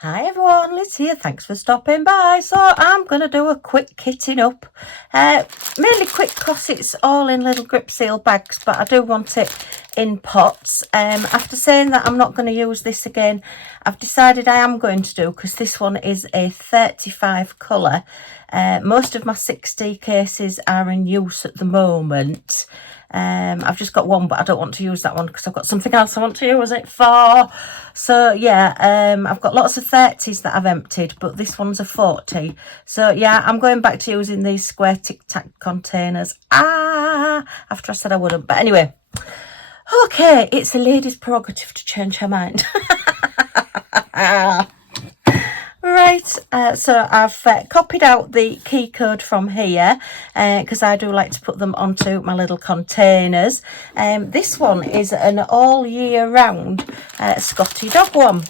Hi everyone, Liz here. Thanks for stopping by. So I'm going to do a quick kitting up. Mainly quick because it's all in little grip seal bags, but I do want it in pots. After saying that I'm not going to use this again, I've decided I am going to do, because this one is a 35 colour. Most of my 60 cases are in use at the moment. I've just got one, but I don't want to use that one because I've got something else I want to use it for. So yeah, I've got lots of 30s that I've emptied, but this one's a 40. So yeah, I'm going back to using these square Tic Tac containers. After I said I wouldn't, but anyway. Okay, it's a lady's prerogative to change her mind. Right, so I've copied out the key code from here because I do like to put them onto my little containers. This one is an all year round Scottie Dog one,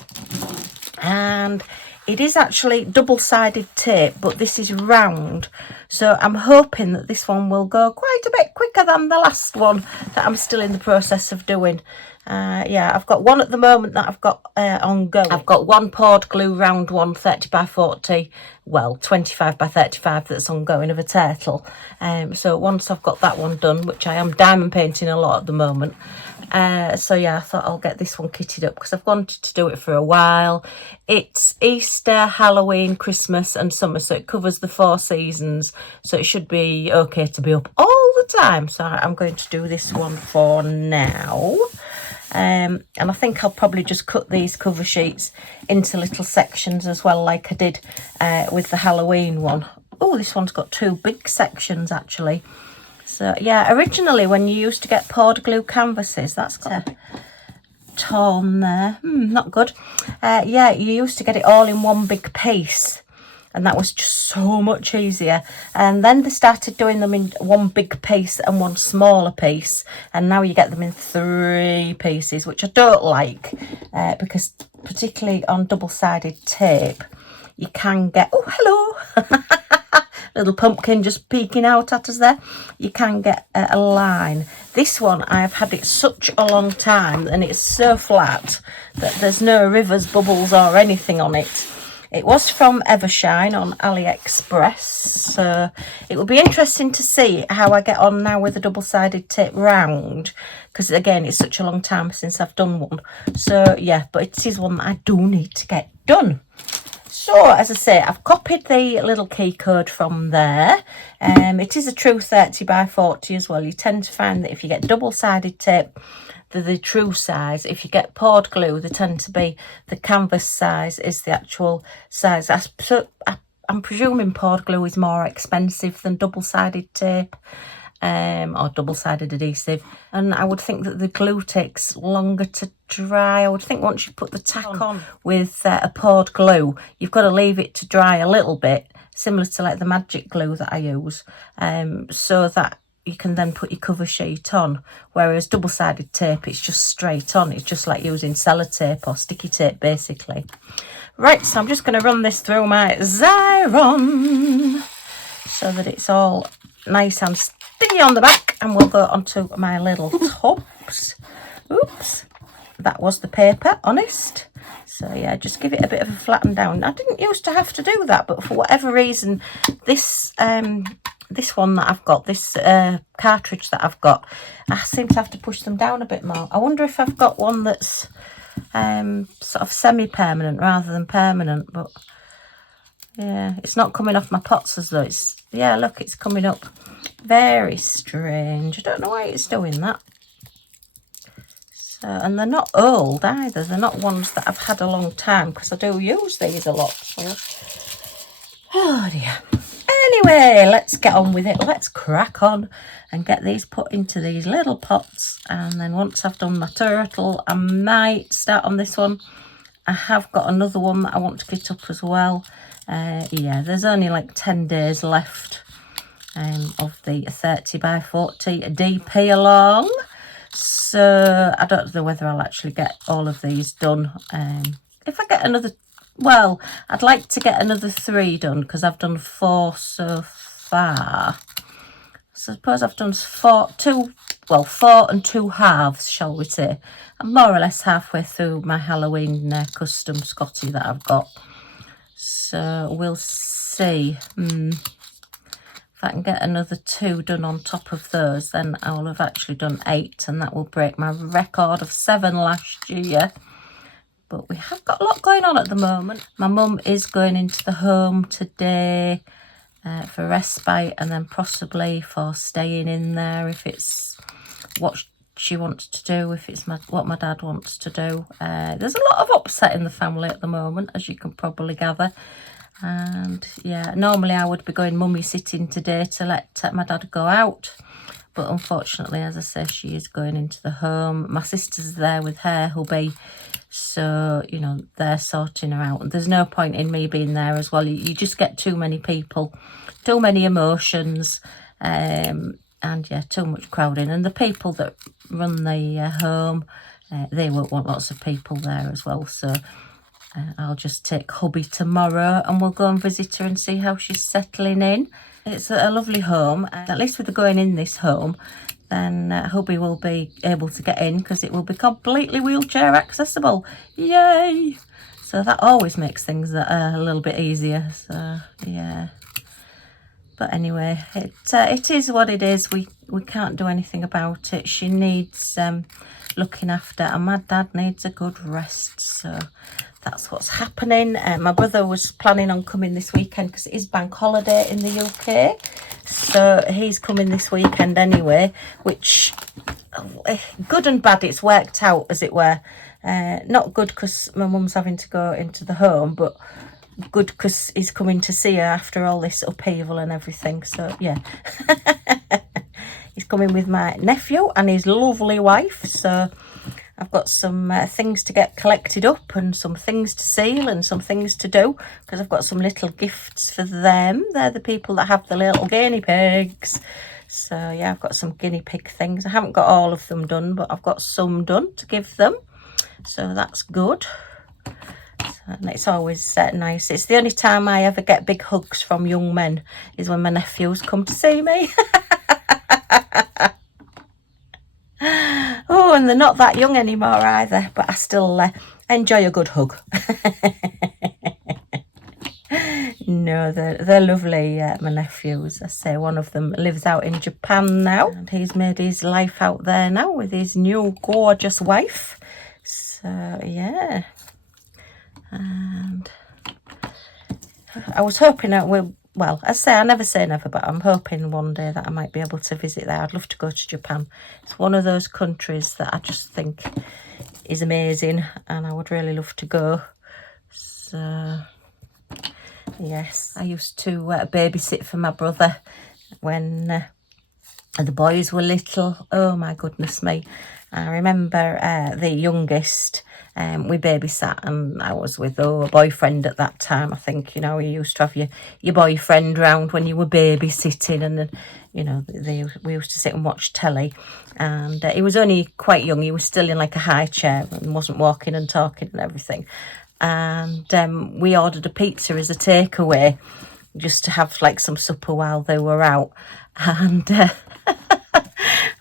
and it is actually double-sided tape, but this is round, so I'm hoping that this one will go quite a bit quicker than the last one that I'm still in the process of doing. Yeah, I've got one at the moment that I've got on go. I've got one poured glue round one 30 by 40, well 25 by 35 that's ongoing of a turtle. So once I've got that one done, which I am diamond painting a lot at the moment, so yeah, I thought I'll get this one kitted up because I've wanted to do it for a while. It's Easter, Halloween, Christmas and summer, so it covers the 4 seasons, so it should be okay to be up all the time. So I'm going to do this one for now. And I think I'll probably just cut these cover sheets into little sections as well, like I did with the Halloween one. Oh, this one's got 2 big sections actually. So yeah, originally when you used to get poured glue canvases, that's got torn there, not good. Yeah, you used to get it all in one big piece, and that was just so much easier. And then they started doing them in one big piece and one smaller piece, and now you get them in 3 pieces, which I don't like, because particularly on double-sided tape you can get, oh hello, little pumpkin just peeking out at us there, you can get a line. This one, I've had it such a long time and it's so flat that there's no rivers, bubbles or anything on it. It was from Evershine on AliExpress, so it will be interesting to see how I get on now with a double-sided tape round, because again it's such a long time since I've done one. So yeah, but it is one that I do need to get done. So as I say, I've copied the little key code from there. It is a true 30 by 40 as well. You tend to find that if you get double-sided tape, they're the true size. If you get poured glue, they tend to be the canvas size is the actual size. I'm presuming poured glue is more expensive than double-sided tape, or double-sided adhesive, and I would think that the glue takes longer to dry. I would think once you put the tack on with a poured glue, you've got to leave it to dry a little bit, similar to like the magic glue that I use, so that you can then put your cover sheet on. Whereas double-sided tape, it's just straight on. It's just like using sellotape or sticky tape basically. Right, so I'm just going to run this through my Xyron so that it's all nice and sticky on the back, and we'll go onto my little tubs. Oops, that was the paper, honest. So yeah, just give it a bit of a flatten down. I didn't used to have to do that, but for whatever reason, this one that I've got, this cartridge that I've got, I seem to have to push them down a bit more. I wonder if I've got one that's sort of semi-permanent rather than permanent, but yeah, it's not coming off my pots as though it's, yeah, look, it's coming up. Very strange. I don't know why it's doing that. So, and they're not old either. They're not ones that I've had a long time, because I do use these a lot. So. Oh dear. Anyway, let's get on with it. Let's crack on and get these put into these little pots. And then once I've done my turtle, I might start on this one. I have got another one that I want to get up as well. Yeah, there's only like 10 days left of the 30 by 40 DP along. So I don't know whether I'll actually get all of these done. If I get another, well, I'd like to get another 3 done, because I've done 4 so far. So I suppose I've done 2 well, 4 2/2, shall we say. I'm more or less halfway through my Halloween custom Scottie that I've got. So we'll see. If I can get another 2 done on top of those, then I'll have actually done 8, and that will break my record of 7 last year. But we have got a lot going on at the moment. My mum is going into the home today for respite, and then possibly for staying in there if it's what she wants to do, if it's what my dad wants to do. There's a lot of upset in the family at the moment, as you can probably gather. And yeah, normally I would be going mummy sitting today to let my dad go out, but unfortunately, as I say, she is going into the home. My sister's there with her hubby, so you know, they're sorting her out, and there's no point in me being there as well. You just get too many people, too many emotions, and yeah, too much crowding. And the people that run the home, they won't want lots of people there as well, so I'll just take hubby tomorrow and we'll go and visit her and see how she's settling in. It's a lovely home. At least with the going in this home, then hubby will be able to get in because it will be completely wheelchair accessible. Yay! So that always makes things a little bit easier. So yeah. But anyway, it is what it is. We can't do anything about it. She needs looking after, and my dad needs a good rest. So that's what's happening. My brother was planning on coming this weekend because it is bank holiday in the UK. So he's coming this weekend anyway, which, good and bad, it's worked out, as it were. Not good because my mum's having to go into the home, but good because he's coming to see her after all this upheaval and everything. So yeah. He's coming with my nephew and his lovely wife. So I've got some things to get collected up and some things to seal and some things to do, because I've got some little gifts for them. They're the people that have the little guinea pigs. So yeah, I've got some guinea pig things. I haven't got all of them done, but I've got some done to give them. So that's good. And it's always nice. It's the only time I ever get big hugs from young men is when my nephews come to see me. Oh, and they're not that young anymore either, but I still enjoy a good hug. No, they're lovely, my nephews. I say one of them lives out in Japan now, and he's made his life out there now with his new gorgeous wife. So yeah. And I was hoping that well, I say I never say never, but I'm hoping one day that I might be able to visit there. I'd love to go to Japan. It's one of those countries that I just think is amazing, and I would really love to go. So yes, I used to babysit for my brother when the boys were little. Oh my goodness me. I remember the youngest, we babysat, and I was with a boyfriend at that time. I think, you know, you used to have your boyfriend round when you were babysitting, and then, you know, we used to sit and watch telly. And he was only quite young. He was still in like a high chair and wasn't walking and talking and everything. And we ordered a pizza as a takeaway just to have like some supper while they were out. And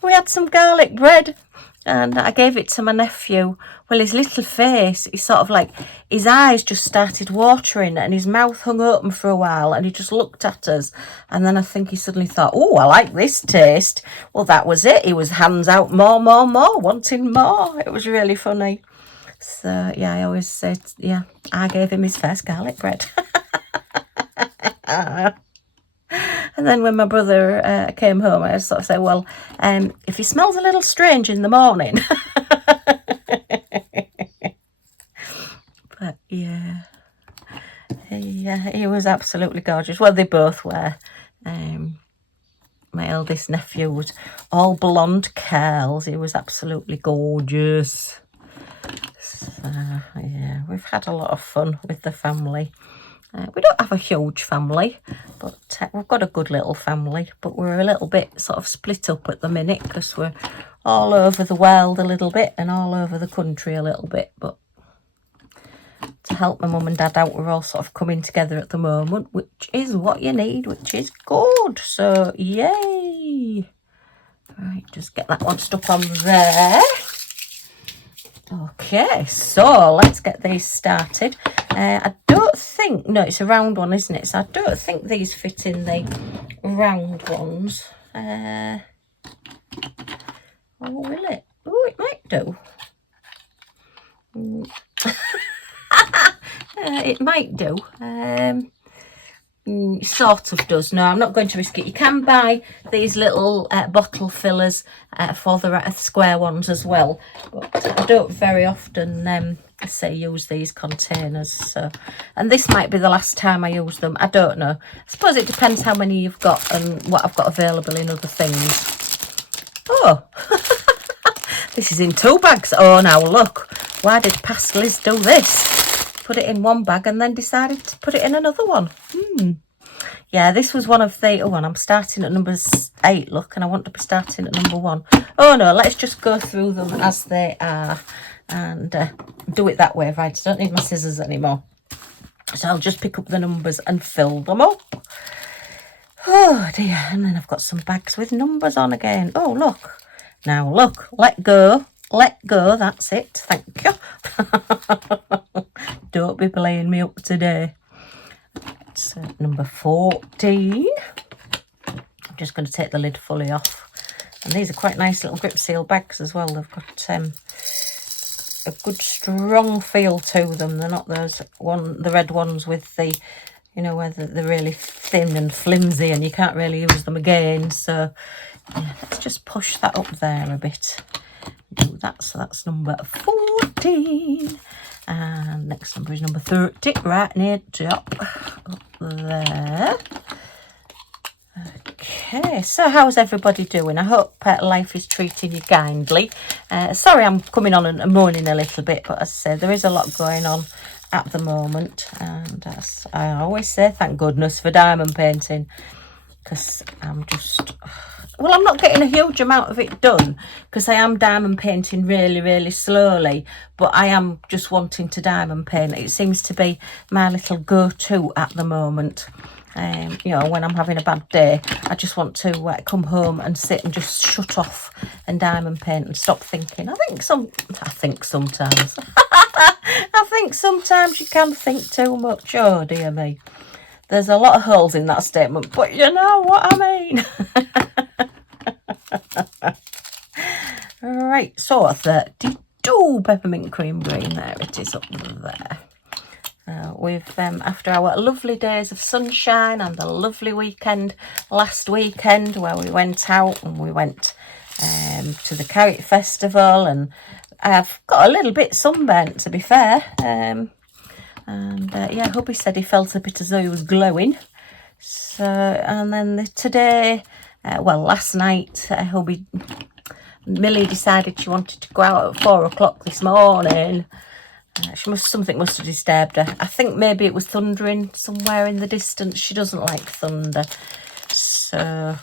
we had some garlic bread. And I gave it to my nephew. Well, his little face, he sort of like, his eyes just started watering and his mouth hung open for a while, and he just looked at us. And then I think he suddenly thought, oh, I like this taste. Well, that was it. He was hands out more, wanting more. It was really funny. So, yeah, I always said, yeah, I gave him his first garlic bread. And then when my brother came home, I sort of said, well, if he smells a little strange in the morning. But yeah, he was absolutely gorgeous. Well, they both were. My eldest nephew was all blonde curls. He was absolutely gorgeous. So yeah, we've had a lot of fun with the family. We don't have a huge family, but we've got a good little family, but we're a little bit sort of split up at the minute because we're all over the world a little bit and all over the country a little bit. But to help my mum and dad out, we're all sort of coming together at the moment, which is what you need, which is good. So yay. Right, just get that one stuck on there. Okay, so let's get these started. I don't think, no, it's a round one, isn't it? So I don't think these fit in the round ones. Oh, will it? Oh, it might do. It might do. Sort of does. No, I'm not going to risk it. You can buy these little bottle fillers for the square ones as well, but I don't very often say use these containers. So, and this might be the last time I use them. I don't know. I suppose it depends how many you've got and what I've got available in other things. Oh, this is in 2 bags. Oh, now look. Why did past Liz do this? Put it in one bag and then decided to put it in another one. Yeah, this was one of the... Oh, and I'm starting at number 8, look, and I want to be starting at number 1. Oh, no, let's just go through them as they are and do it that way, right? I don't need my scissors anymore. So I'll just pick up the numbers and fill them up. Oh, dear. And then I've got some bags with numbers on again. Oh, look. Now, look. Let go. Let go. That's it. Thank you. Don't be playing me up today. It's number 14. I'm just going to take the lid fully off. And these are quite nice little grip seal bags as well. They've got a good strong feel to them. They're not those the red ones with the, you know, where they're really thin and flimsy and you can't really use them again. So yeah, let's just push that up there a bit. Do that. So that's number 14. And next number is number 30, right near top, up there. Okay, so how's everybody doing? I hope life is treating you kindly. Sorry I'm coming on and moaning a little bit, but as I say, there is a lot going on at the moment. And as I always say, thank goodness for diamond painting, because I'm just... Well, I'm not getting a huge amount of it done because I am diamond painting really, really slowly, but I am just wanting to diamond paint. It seems to be my little go-to at the moment. You know, when I'm having a bad day, I just want to come home and sit and just shut off and diamond paint and stop thinking. I think sometimes. I think sometimes you can think too much. Oh, dear me. There's a lot of holes in that statement, but you know what I mean. Right, so 32 peppermint cream green. There it is up there. We've after our lovely days of sunshine and the lovely weekend last weekend where we went out and we went to the Carrot Festival, and I've got a little bit sunburnt, to be fair. Yeah, hubby said he felt a bit as though he was glowing. So, and then today, well, last night, Millie decided she wanted to go out at 4 o'clock this morning. Something must have disturbed her. I think maybe it was thundering somewhere in the distance. She doesn't like thunder, so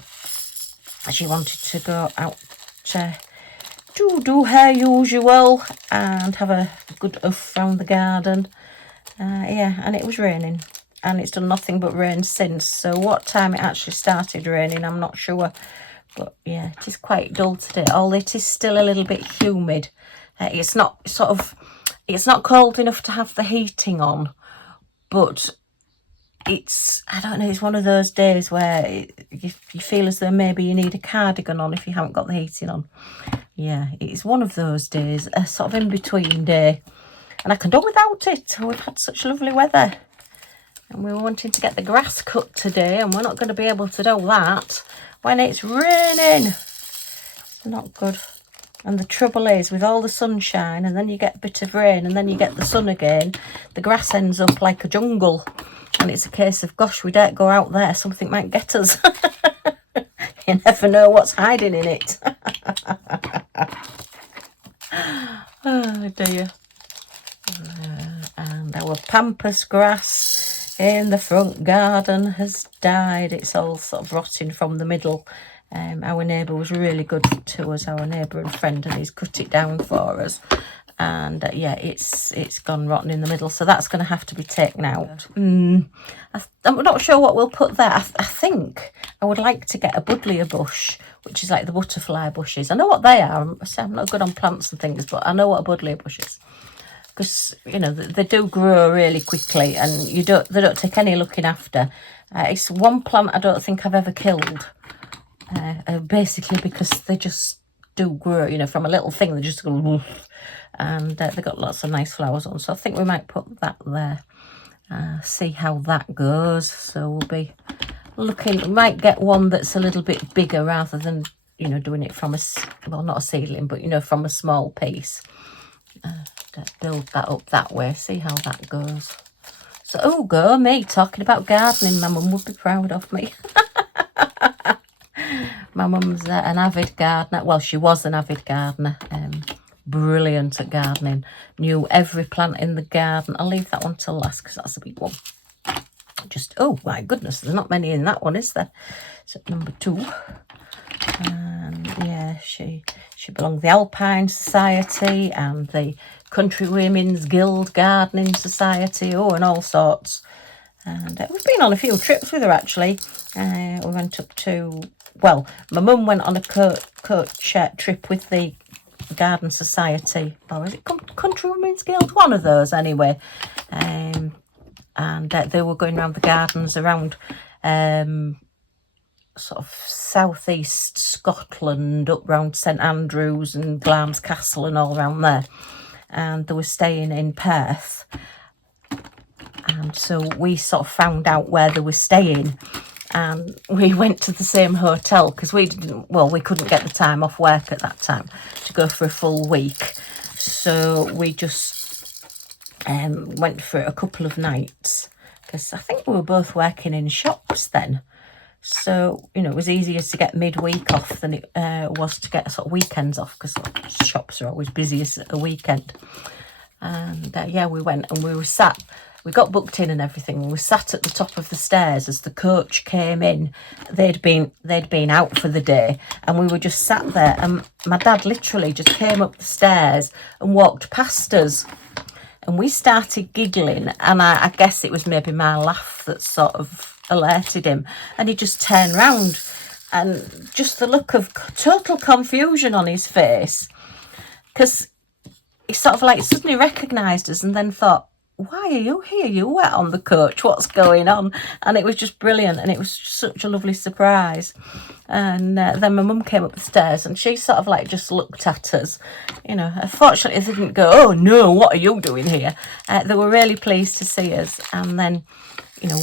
she wanted to go out to do her usual and have a good oof around the garden. Yeah, and it was raining, and it's done nothing but rain since. So what time it actually started raining, I'm not sure. But yeah, it is quite dull today. Although it is still a little bit humid. It's not it's not cold enough to have the heating on, but it's, I don't know, it's one of those days where you feel as though maybe you need a cardigan on if you haven't got the heating on. Yeah, it's one of those days, a sort of in-between day. And I can do without it. We've had such lovely weather. And we were wanting to get the grass cut today, and we're not going to be able to do that when it's raining. It's not good. And the trouble is, with all the sunshine, and then you get a bit of rain, and then you get the sun again, the grass ends up like a jungle. And it's a case of, gosh, we don't go out there, something might get us. You never know what's hiding in it. Oh, dear. And our pampas grass in the front garden has died. It's all sort of rotting from the middle. Our neighbour was really good to us, our neighbour and friend, and he's cut it down for us. and yeah, it's gone rotten in the middle, so that's going to have to be taken out. I'm not sure what we'll put there. I think I would like to get a buddleia bush, which is like the butterfly bushes. I know what they are. I'm not good on plants and things, but I know what a buddleia bush is, because you know they do grow really quickly, and they don't take any looking after. It's one plant I don't think I've ever killed, basically because they just do grow, you know, from a little thing they just go woof, and they've got lots of nice flowers on, so I think we might put that there. See how that goes. So we'll be looking, we might get one that's a little bit bigger rather than, you know, doing it from well, not a seedling, but you know, from a small piece. Build that up that way, see how that goes. So, oh, go me talking about gardening. My mum would be proud of me. My mum's an avid gardener. Well, she was an avid gardener. Brilliant at gardening. Knew every plant in the garden. I'll leave that one till last because that's a big one. Just, oh my goodness, there's not many in that one, is there? So number 2. And yeah, she belonged to the Alpine Society and the Country Women's Guild Gardening Society, oh, and all sorts. And we've been on a few trips with her, actually. We went up to, well, my mum went on a coach trip with the Garden Society, or is it Country Women's Guild? One of those, anyway. And they were going around the gardens around sort of southeast Scotland, up round St Andrews and Glamis Castle and all around there. And they were staying in Perth. And so we sort of found out where they were staying. And we went to the same hotel because we couldn't get the time off work at that time to go for a full week. So we just went for a couple of nights because I think we were both working in shops then. So, you know, it was easier to get midweek off than it was to get sort of weekends off, because shops are always busiest at a weekend. And yeah, we went and we were sat. We got booked in and everything. We were sat at the top of the stairs as the coach came in. They'd been out for the day, and we were just sat there. And my dad literally just came up the stairs and walked past us, and we started giggling. And I guess it was maybe my laugh that sort of alerted him, and he just turned round, and just the look of total confusion on his face, because he sort of like suddenly recognised us and then thought, why are you here? You were on the coach. What's going on? And it was just brilliant, and it was such a lovely surprise. And then my mum came up the stairs, and she sort of like just looked at us. You know, unfortunately, they didn't go, oh no, what are you doing here? They were really pleased to see us. And then, you know,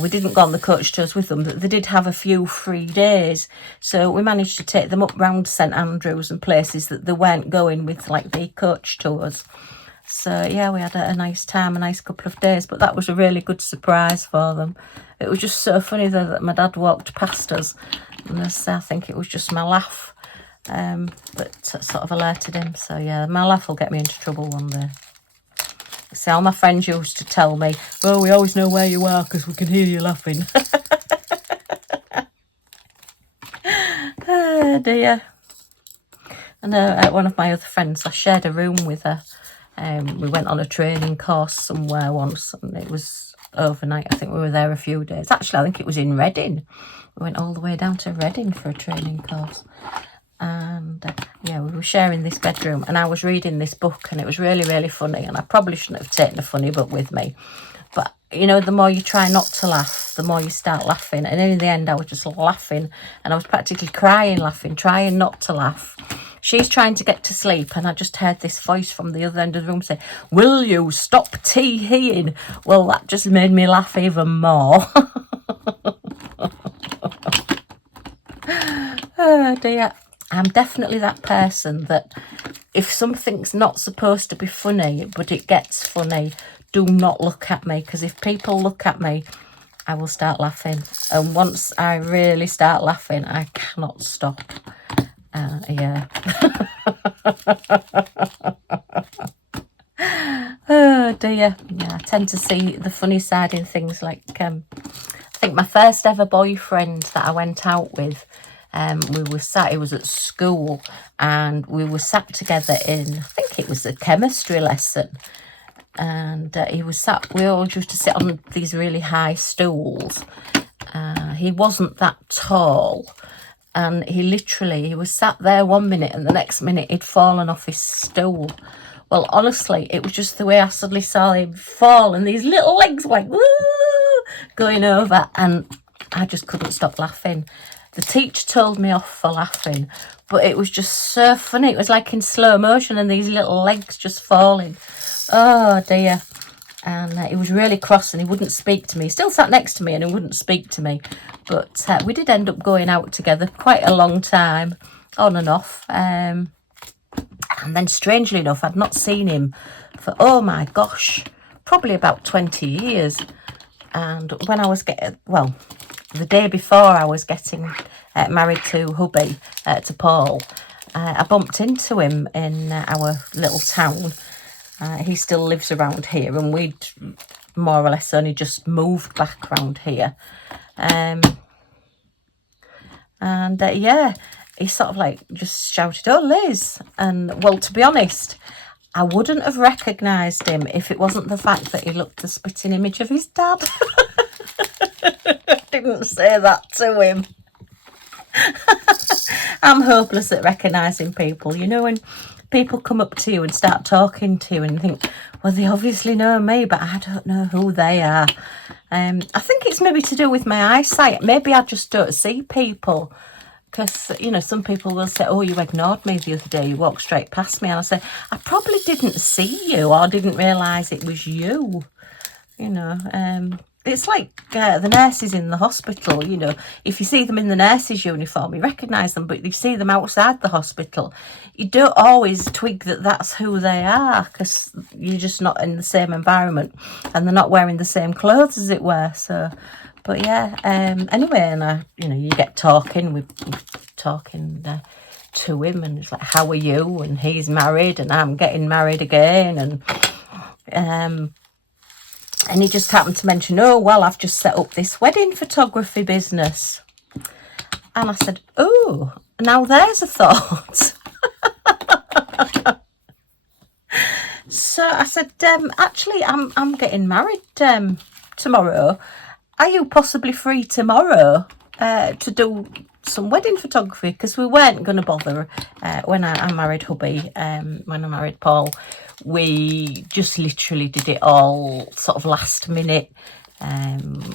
we didn't go on the coach tours with them. They did have a few free days, so we managed to take them up round St Andrews and places that they weren't going with, like the coach tours. So yeah, we had a nice time, a nice couple of days, but that was a really good surprise for them. It was just so funny though that my dad walked past us, and I think it was just my laugh that sort of alerted him. So yeah, my laugh will get me into trouble one day. See, all my friends used to tell me, oh, we always know where you are because we can hear you laughing. Oh dear. And one of my other friends, I shared a room with her. We went on a training course somewhere once, and it was overnight. I think we were there a few days. Actually, I think it was in Reading. We went all the way down to Reading for a training course. And yeah, we were sharing this bedroom, and I was reading this book, and it was really, really funny. And I probably shouldn't have taken a funny book with me. But, you know, the more you try not to laugh, the more you start laughing. And in the end, I was just laughing, and I was practically crying, laughing, trying not to laugh. She's trying to get to sleep, and I just heard this voice from the other end of the room say, will you stop tee-heeing? Well, that just made me laugh even more. Oh dear. I'm definitely that person that if something's not supposed to be funny, but it gets funny, do not look at me, because if people look at me, I will start laughing. And once I really start laughing, I cannot stop. Yeah. Oh dear. Yeah, I tend to see the funny side in things like, I think my first ever boyfriend that I went out with, we were sat, it was at school, and we were sat together in, I think it it was a chemistry lesson. And he was sat, we all used to sit on these really high stools. He wasn't that tall. And he was sat there 1 minute and the next minute he'd fallen off his stool. Well, honestly, it was just the way I suddenly saw him fall and these little legs like, woo, going over. And I just couldn't stop laughing. The teacher told me off for laughing, but it was just so funny. It was like in slow motion and these little legs just falling. Oh, dear. And he was really cross and he wouldn't speak to me. He still sat next to me and he wouldn't speak to me. But we did end up going out together quite a long time, on and off. And then, strangely enough, I'd not seen him for, oh my gosh, probably about 20 years. And when I was the day before I was getting married to hubby, to Paul, I bumped into him in our little town. He still lives around here, and we'd more or less only just moved back around here. Yeah, he sort of like just shouted, "Oh, Liz!" And well, to be honest, I wouldn't have recognised him if it wasn't the fact that he looked the spitting image of his dad. I didn't say that to him. I'm hopeless at recognising people. You know, when people come up to you and start talking to you and think, well, they obviously know me, but I don't know who they are. I think it's maybe to do with my eyesight. Maybe I just don't see people. Because, you know, some people will say, oh, you ignored me the other day. You walked straight past me. And I say, I probably didn't see you or didn't realise it was you. You know, it's like the nurses in the hospital, you know. If you see them in the nurses' uniform, you recognise them. But if you see them outside the hospital, you don't always twig that that's who they are because you're just not in the same environment and they're not wearing the same clothes, as it were. So, but yeah, anyway, and you get talking, we're talking to him and it's like, how are you? And he's married and I'm getting married again. And he just happened to mention, oh, well, I've just set up this wedding photography business. And I said, oh, now there's a thought. So I said, actually, I'm getting married tomorrow. Are you possibly free tomorrow to do some wedding photography? Because we weren't going to bother when I married hubby, when I married Paul. We just literally did it all sort of last minute.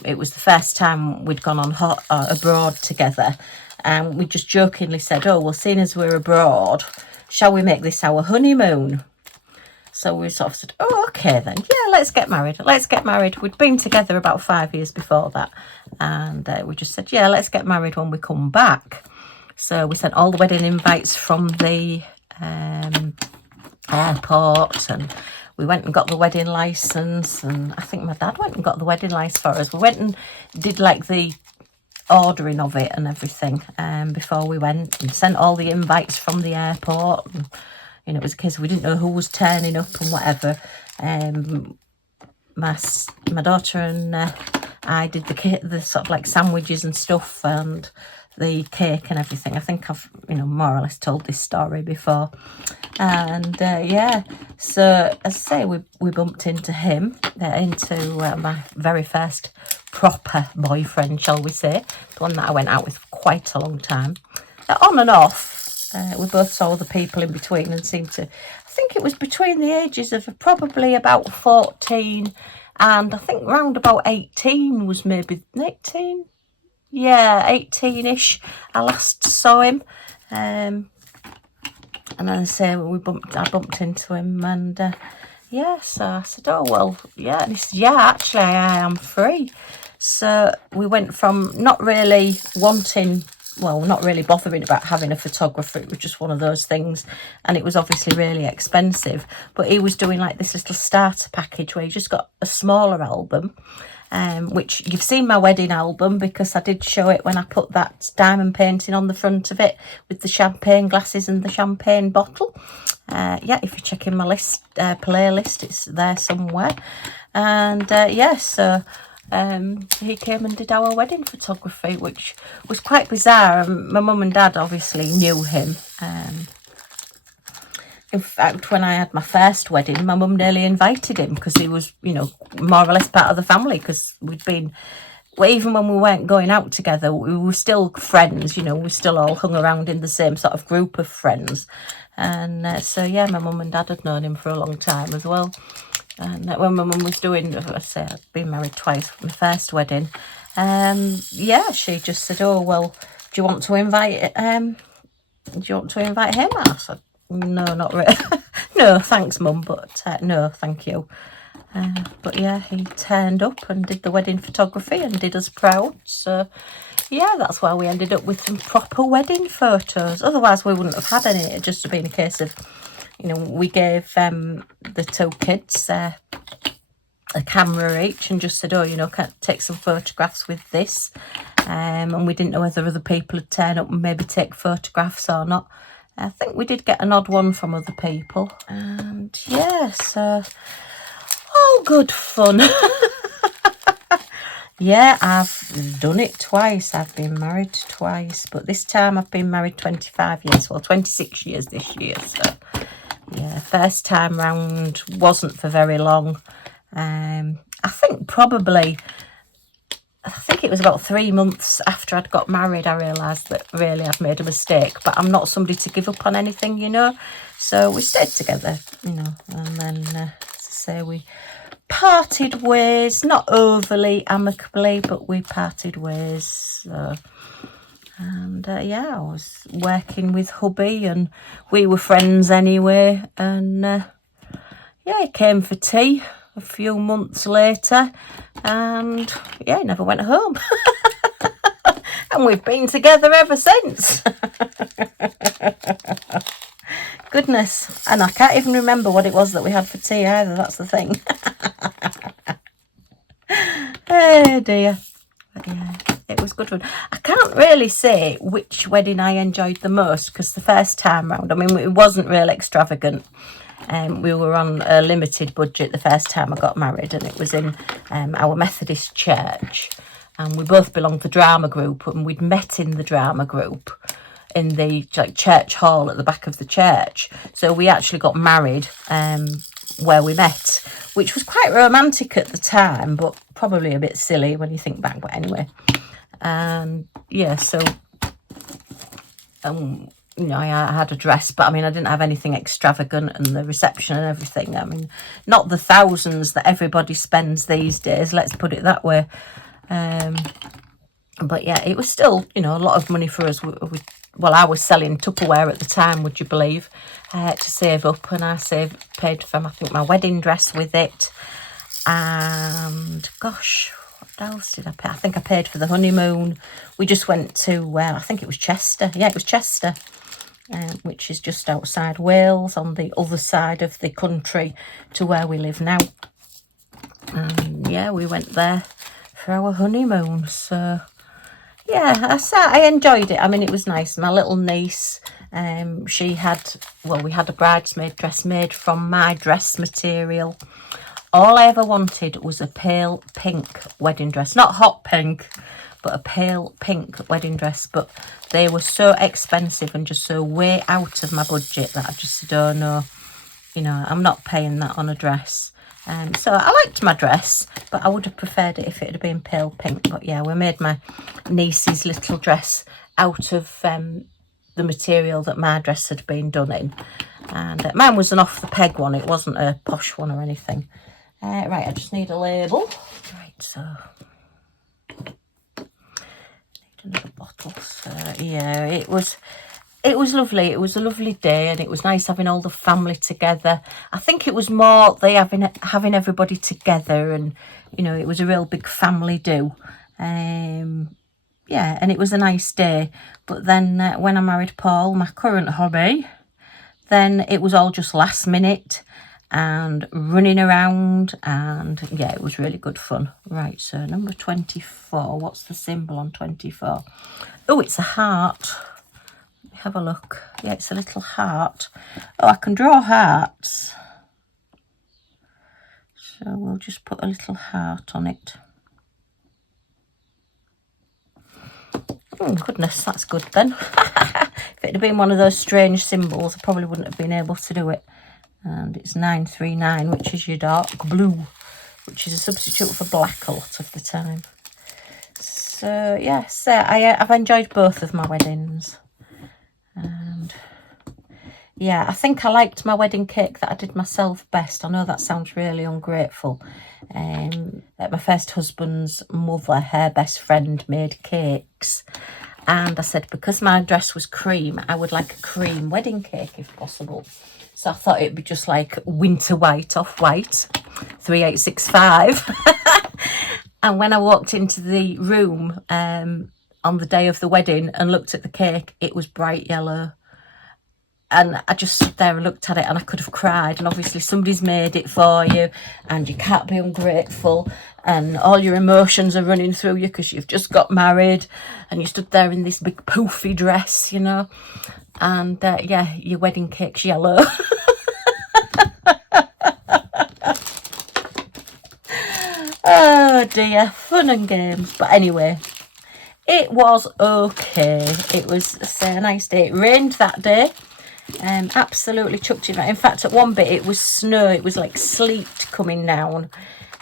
It was the first time we'd gone on abroad together. And we just jokingly said, oh, well, seeing as we're abroad, shall we make this our honeymoon? So we sort of said, oh, okay then. Yeah, let's get married. Let's get married. We'd been together about 5 years before that. And we just said, yeah, let's get married when we come back. So we sent all the wedding invites from the airport, and we went and got the wedding licence, and I think my dad went and got the wedding licence for us. We went and did like the ordering of it and everything before we went, and sent all the invites from the airport. And, you know, it was a case we didn't know who was turning up and whatever. My daughter and I did the sort of like sandwiches and stuff and the cake and everything. I think I've, more or less told this story before. And yeah, so as I say, we bumped into him, into my very first proper boyfriend, shall we say, the one that I went out with for quite a long time. On and off, we both saw other people in between and seemed to, I think it was between the ages of probably about 14 and I think round about 18 was maybe 18. Yeah, 18-ish. I last saw him. And then I say I bumped into him and yeah, so I said, oh, well, yeah. And he said, yeah, actually, I am free. So we went from not really bothering about having a photographer. It was just one of those things. And it was obviously really expensive. But he was doing like this little starter package where he just got a smaller album. Which you've seen my wedding album because I did show it when I put that diamond painting on the front of it with the champagne glasses and the champagne bottle. Yeah, if you're checking my playlist, it's there somewhere. And yeah, so he came and did our wedding photography, which was quite bizarre. My mum and dad obviously knew him. In fact, when I had my first wedding, my mum nearly invited him because he was, you know, more or less part of the family, because we'd been, well, even when we weren't going out together, we were still friends, you know, we still all hung around in the same sort of group of friends. And so, yeah, my mum and dad had known him for a long time as well. And when my mum was doing, I say, I'd been married twice, my first wedding, yeah, she just said, oh, well, do you want to invite him? I said, no, not really. No, thanks, Mum, but no, thank you. But yeah, he turned up and did the wedding photography and did us proud. So yeah, that's why we ended up with some proper wedding photos. Otherwise, we wouldn't have had any. It just have been a case of, you know, we gave the two kids a camera each and just said, oh, you know, can I take some photographs with this? And we didn't know whether other people had turned up and maybe take photographs or not. I think we did get an odd one from other people. And yeah, so all good fun. Yeah, I've done it twice. I've been married twice, but this time I've been married 25 years. Well, 26 years this year. So yeah, first time round wasn't for very long. I think it was about 3 months after I'd got married, I realised that really I'd made a mistake. But I'm not somebody to give up on anything, you know. So we stayed together, you know, and then, as I say, we parted ways, not overly amicably, but we parted ways. So, and yeah, I was working with hubby and we were friends anyway. And yeah, he came for tea a few months later, and yeah, he never went home. And we've been together ever since. Goodness. And I can't even remember what it was that we had for tea either, that's the thing. Oh dear. But yeah, it was good fun. I can't really say which wedding I enjoyed the most, because the first time round, I mean, it wasn't real extravagant. We were on a limited budget the first time I got married, and it was in our Methodist church, and we both belonged to the drama group, and we'd met in the drama group in the church hall at the back of the church. So we actually got married where we met, which was quite romantic at the time, but probably a bit silly when you think back. But anyway, yeah, so you know, I had a dress, but I mean, I didn't have anything extravagant, and the reception and everything, I mean, not the thousands that everybody spends these days, let's put it that way. But yeah, it was still, you know, a lot of money for us. Well, I was selling Tupperware at the time, would you believe, to save up, and I paid for, I think, my wedding dress with it. And gosh, what else did I pay? I think I paid for the honeymoon. We just went to, I think it was Chester. Yeah, it was Chester, which is just outside Wales, on the other side of the country to where we live now. And yeah, we went there for our honeymoon. So yeah, I enjoyed it. I mean, it was nice. My little niece, she had, well, we had a bridesmaid dress made from my dress material. All I ever wanted was a pale pink wedding dress. Not hot pink, but a pale pink wedding dress. But they were so expensive and just so way out of my budget that I just said, oh no, you know, I'm not paying that on a dress. So I liked my dress, but I would have preferred it if it had been pale pink. But yeah, we made my niece's little dress out of the material that my dress had been done in. And mine was an off-the-peg one. It wasn't a posh one or anything. Right, I just need a label. Right, so need another bottle. So yeah, it was lovely. It was a lovely day, and it was nice having all the family together. I think it was more having everybody together, and you know, it was a real big family do. Yeah, and it was a nice day. But then when I married Paul, my current hubby, then it was all just last minute and running around, and yeah, it was really good fun. Right, so number 24, what's the symbol on 24? Oh, it's a heart. Let me have a look. Yeah, it's a little heart. Oh, I can draw hearts, so we'll just put a little heart on it. Oh goodness, that's good then. If it had been one of those strange symbols, I probably wouldn't have been able to do it. And it's 939, which is your dark blue, which is a substitute for black a lot of the time. So yes, I've enjoyed both of my weddings. And yeah, I think I liked my wedding cake that I did myself best. I know that sounds really ungrateful. My first husband's mother, her best friend, made cakes. And I said, because my dress was cream, I would like a cream wedding cake if possible. So I thought it'd be just like winter white, off-white, 3865. And when I walked into the room on the day of the wedding and looked at the cake, it was bright yellow. And I just stood there and looked at it and I could have cried. And obviously somebody's made it for you and you can't be ungrateful. And all your emotions are running through you because you've just got married. And you stood there in this big poofy dress, you know. And yeah, your wedding cake's yellow. Oh dear, fun and games. But anyway, it was okay. It was a nice day. It rained that day. Absolutely chucked it. In fact, at one bit it was snow. It was like sleet coming down.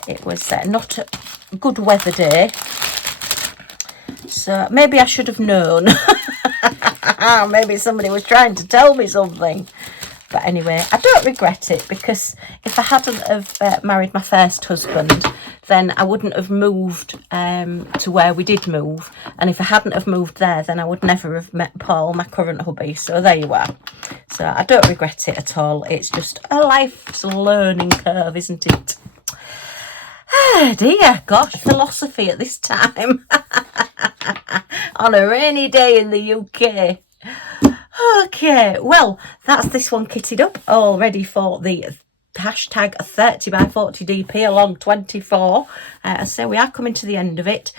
It was not a good weather day. So maybe I should have known. Maybe somebody was trying to tell me something. But anyway, I don't regret it, because if I hadn't have married my first husband, then I wouldn't have moved to where we did move. And if I hadn't have moved there, then I would never have met Paul, my current hubby. So there you are. So I don't regret it at all. It's just a life's learning curve, isn't it? Ah, dear, gosh, philosophy at this time. On a rainy day in the UK. Okay, well, that's this one kitted up, all ready for the hashtag 30x40DP along 24. So we are coming to the end of it.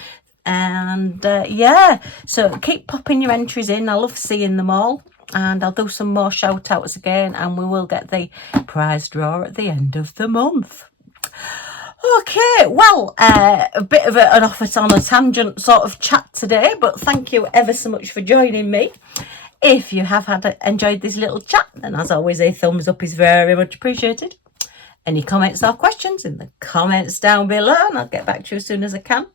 And yeah, so keep popping your entries in. I love seeing them all. And I'll do some more shout outs again, and we will get the prize draw at the end of the month. Okay, well, a bit of an off it on a tangent sort of chat today, but thank you ever so much for joining me. If you have enjoyed this little chat, then as always, a thumbs up is very much appreciated. Any comments or questions in the comments down below, and I'll get back to you as soon as I can.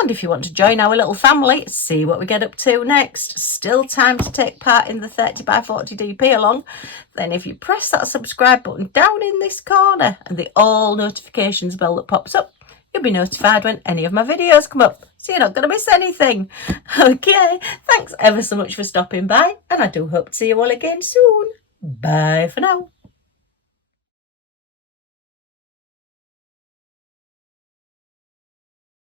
And if you want to join our little family, see what we get up to next, still time to take part in the 30x40DP along, then if you press that subscribe button down in this corner and the all notifications bell that pops up, you'll be notified when any of my videos come up, so you're not going to miss anything. Okay, thanks ever so much for stopping by, and I do hope to see you all again soon. Bye for now.